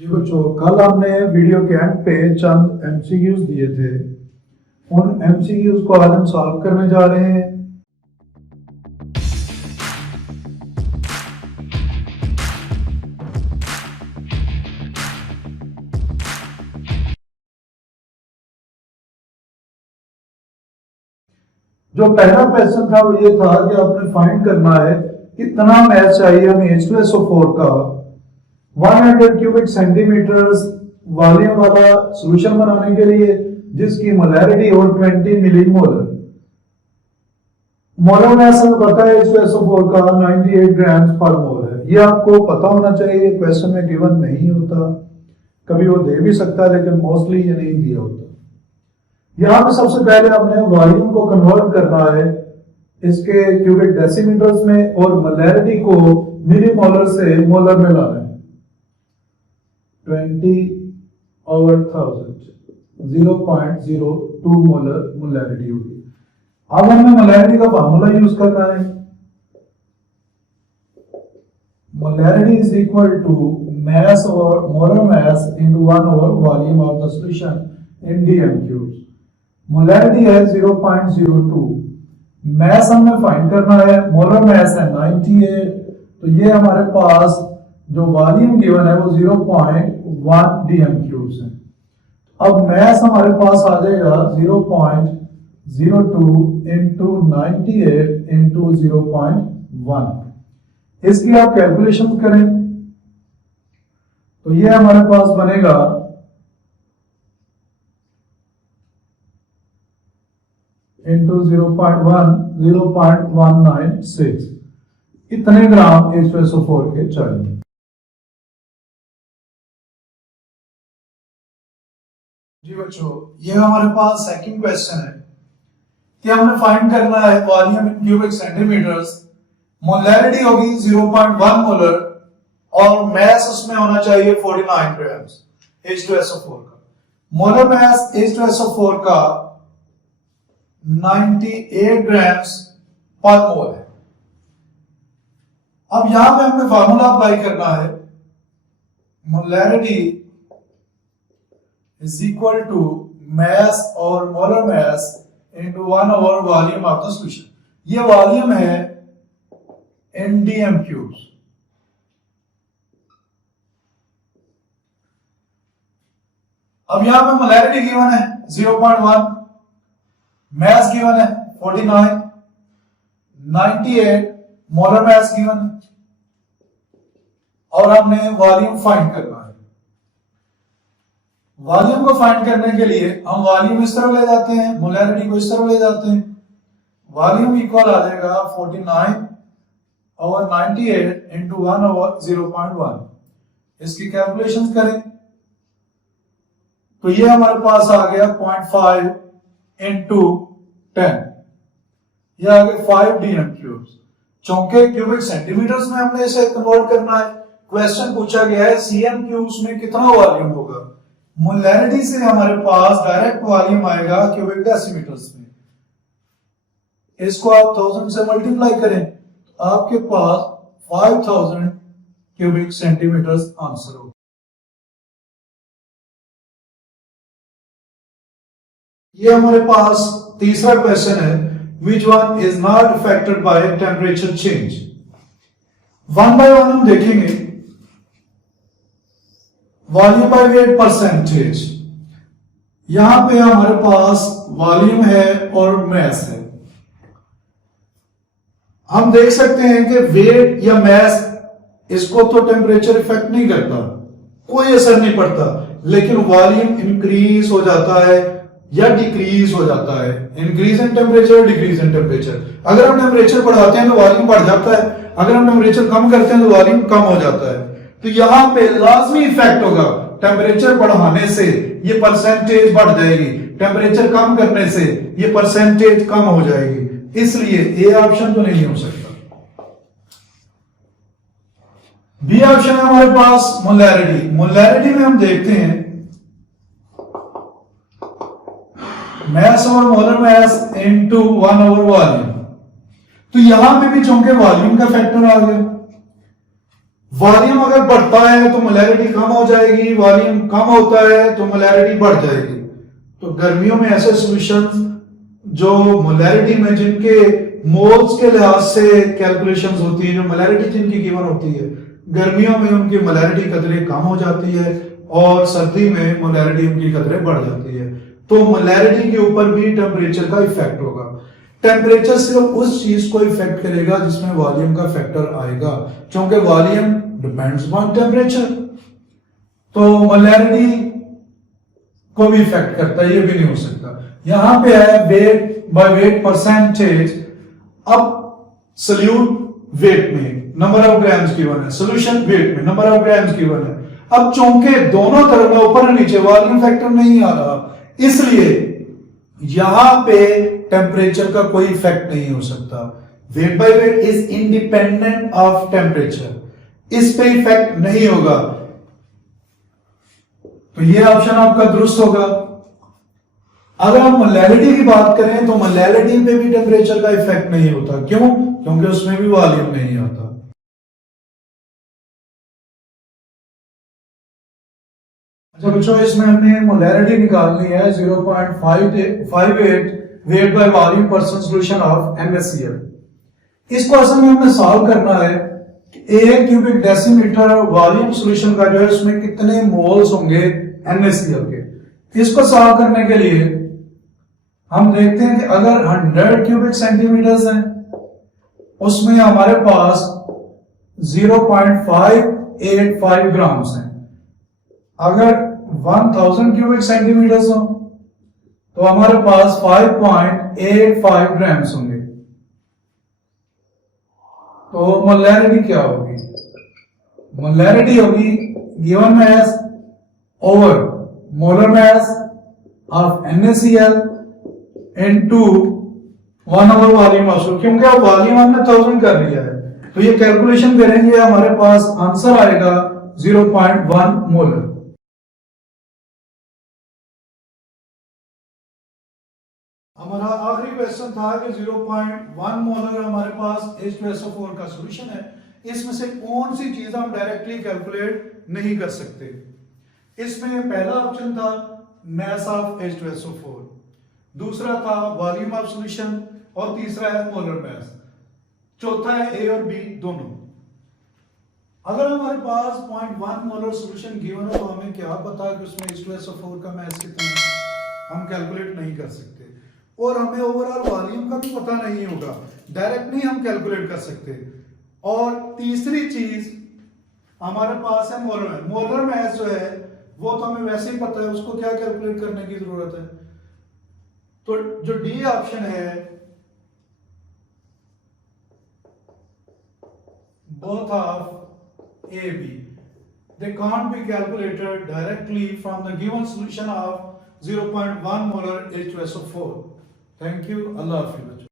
जी बच्चों, कल हमने वीडियो के एंड पे चंद एमसीक्यूज दिए थे। उन एमसीक्यूज को आज हम सॉल्व करने जा रहे हैं। जो पहला क्वेश्चन था वो ये था कि आपने फाइंड करना है कितना मैथ चाहिए हमें H2SO4 का 100 क्यूबिक सेंटीमीटर्स वॉल्यूम वाला सॉल्यूशन बनाने के लिए, जिसकी मोलैरिटी हो 20 मिलीमोलर। मोलर मास हमें पता है H2SO4 का 98 ग्राम पर मोल है। ये आपको पता होना चाहिए, क्वेश्चन में गिवन नहीं होता, कभी वो दे भी सकता है लेकिन मोस्टली ये नहीं दिया होता। यहां पे सबसे पहले आपने वॉल्यूम को कन्वर्ट करना है इसके क्यूबिक डेसीमीटर्स में और मोलैरिटी को मिलीमोलर से मोलर में लाना है। 20/1000 0.02 मोलर मोलैरिटी होगी। अब हमें मोलैरिटी का फार्मूला यूज करना है। Molarity is equal to mass or molar mass into 1 over volume of the solution in dm cubes। Molarity है 0.02, मैस हमें फाइंड करना है, मोलर मैस है 98, तो ये हमारे पास जो वॉल्यूम गिवन है वो 0.1 dm क्यूब्स है। अब मैस हमारे पास आ जाएगा 0.02 into 98 into 0.1। इसकी आप कैलकुलेशन करें तो ये हमारे पास बनेगा 0.196 इतने ग्राम H2SO4 के चाहिए। जी बच्चों, ये हमारे पास सेकंड क्वेश्चन है कि हमने फाइंड करना है volume in cubic centimetres. Molarity होगी 0.1 मोलर और मैस उसमें होना चाहिए 49 ग्राम्स H2SO4 का। मोलर मैस H2SO4 का 98 ग्राम्स पर मोल है। अब यहां पे हमें फार्मूला अप्लाई करना है, molarity is equal to mass और molar mass into 1 over volume of the solution. ये वॉल्यूम है इन डीएम क्यूब्स। अब यहां पे मोलैरिटी गिवन है 0.1, मैस गिवन है 49, 98 मोलर मैस गिवन है और हमने वॉल्यूम फाइंड करना है। वॉल्यूम को फाइंड करने के लिए हम वॉल्यूम इस तरफ ले जाते हैं, मोलैरिटी को इस तरफ ले जाते हैं। वॉल्यूम इक्वल आ जाएगा 49/98 इंटू 1/0.1। इसकी कैलकुलेशन करें तो ये हमारे पास आ गया 0.5 इंटू 10, यह आ गया 5 dm क्यूब्स। चौके क्यूबिक सेंटीमीटर्स में हमने इसे कन्वर्ट करना है। क्वेश्चन पूछा गया है cm क्यूब्स में कितना वॉल्यूम होगा। मोलैरिटी से हमारे पास डायरेक्ट वॉल्यूम आएगा क्यूबिक डेसीमीटर्स में। इसको आप 1000 से मल्टीप्लाई करें तो आपके पास 5000 क्यूबिक सेंटीमीटर्स आंसर होगा। ये हमारे पास तीसरा क्वेश्चन है, which one is not affected by temperature change। One by one हम देखेंगे। वॉल्यूम बाय वेट परसेंटेज, यहां पे हमारे पास वॉल्यूम है और मैस है। हम देख सकते हैं कि वेट या मैस इसको तो टेम्परेचर इफेक्ट नहीं करता, कोई असर नहीं पड़ता, लेकिन वॉल्यूम इंक्रीज हो जाता है या डिक्रीज हो जाता है। Increase in temperature, decrease in temperature. अगर हम टेम्परेचर बढ़ाते हैं तो वॉल्यूम बढ़ जाता है, अगर हम टेम्परेचर कम करते हैं तो वॉल्यूम कम हो जाता है। तो यहां पे लाजमी इफेक्ट होगा, टेम्परेचर बढ़ाने से ये परसेंटेज बढ़ जाएगी, टेम्परेचर कम करने से ये परसेंटेज कम हो जाएगी, इसलिए ए ऑप्शन तो नहीं हो सकता। बी ऑप्शन है हमारे पास मोलैरिटी। मोलैरिटी में हम देखते हैं मैस और molar mass into 1 over volume. तो यहां पे भी चूंकि वॉल्यूम का फैक्टर आ गया, वॉल्यूम अगर बढ़ता है तो मोलैरिटी कम हो जाएगी, वॉल्यूम कम होता है तो मोलैरिटी बढ़ जाएगी। तो गर्मियों में ऐसे सॉल्यूशंस जो मोलैरिटी में जिनके मोल्स के लिहाज से कैलकुलेशंस होती है, जो मोलैरिटी जिनकी गिवन होती है, गर्मियों में उनकी मोलैरिटी कदरे कम हो जाती है और सर्दी में मोलैरिटी उनकी कदरे बढ़ जाती है। तो मोलैरिटी के ऊपर भी टेम्परेचर का इफेक्ट होगा। टेम्परेचर सिर्फ उस चीज को इफेक्ट करेगा जिसमें वॉल्यूम का फैक्टर आएगा, क्योंकि वॉल्यूम डिपेंड्स ऑन टेम्परेचर। तो मोलैरिटी को भी इफेक्ट करता है, ये भी नहीं हो सकता। यहां पे है वेट बाय वेट परसेंटेज। अब सल्यूट वेट में नंबर ऑफ ग्राम्स गिवन है, सॉल्यूशन वेट में नंबर ऑफ ग्राम्स गिवन है। अब चूंकि दोनों तरफ में ऊपर और नीचे वॉल्यूम फैक्टर नहीं आ रहा, इसलिए यहां पे टेम्परेचर का कोई इफेक्ट नहीं हो सकता। Weight by weight is independent of temperature, इस पे इफेक्ट नहीं होगा। तो ये ऑप्शन आपका दुरुस्त होगा। अगर हम मोलैरिटी की बात करें तो मोलैरिटी पे भी टेम्परेचर का इफेक्ट नहीं होता। क्यों? क्योंकि उसमें भी वॉल्यूम नहीं आता। अच्छा बच्चों, इसमें हमने मोलैरिटी निकालनी है 0.58 weight by volume percent solution of NaCl। इसको असल में हमें सॉल्व करना है कि 1 क्यूबिक डेसीमीटर वॉल्यूम सॉल्यूशन का जो है उसमें कितने मोल्स होंगे NaCl के। इसको सॉल्व करने के लिए हम देखते हैं कि अगर 100 क्यूबिक सेंटीमीटर हैं उसमें हमारे पास 0.585 ग्राम्स हैं। अगर 1000 क्यूबिक सेंटीमीटर हो तो हमारे पास 5.85 ग्राम्स होंगे। तो मोलैरिटी क्या होगी? मोलैरिटी होगी given mass over molar mass of NaCl into 1 over volume of solution. क्योंकि अब वॉल्यूम हमने 1000 कर लिया है, तो ये कैलकुलेशन करेंगे, हमारे पास आंसर आएगा 0.1 मोलर। हमारा आखिरी क्वेश्चन था कि 0.1 मोलर हमारे पास H2SO4 का सॉल्यूशन है। इसमें से कौन सी चीज हम डायरेक्टली कैलकुलेट नहीं कर सकते? इसमें पहला ऑप्शन था मास ऑफ H2SO4, दूसरा था वॉल्यूम ऑफ सॉल्यूशन और तीसरा है मोलर मास, चौथा है A और B दोनों। अगर हमारे पास 0.1 मोलर सॉल्यूशन गिवन हो तो हमें क्या पता कि उसमें H2SO4 का मास कितना है? हम कैलकुलेट नहीं कर सकते। और हमें ओवरऑल वॉल्यूम का भी पता नहीं होगा, डायरेक्ट नहीं हम कैलकुलेट कर सकते। और तीसरी चीज हमारे पास है मोलर मास। मोलर मास जो है वो तो हमें वैसे ही पता है, उसको क्या कैलकुलेट करने की जरूरत है। तो जो डी ऑप्शन है, both of A, B, they can't be calculated directly from the given solution of 0.1 molar H2SO4. Thank you. Allah Hafiz.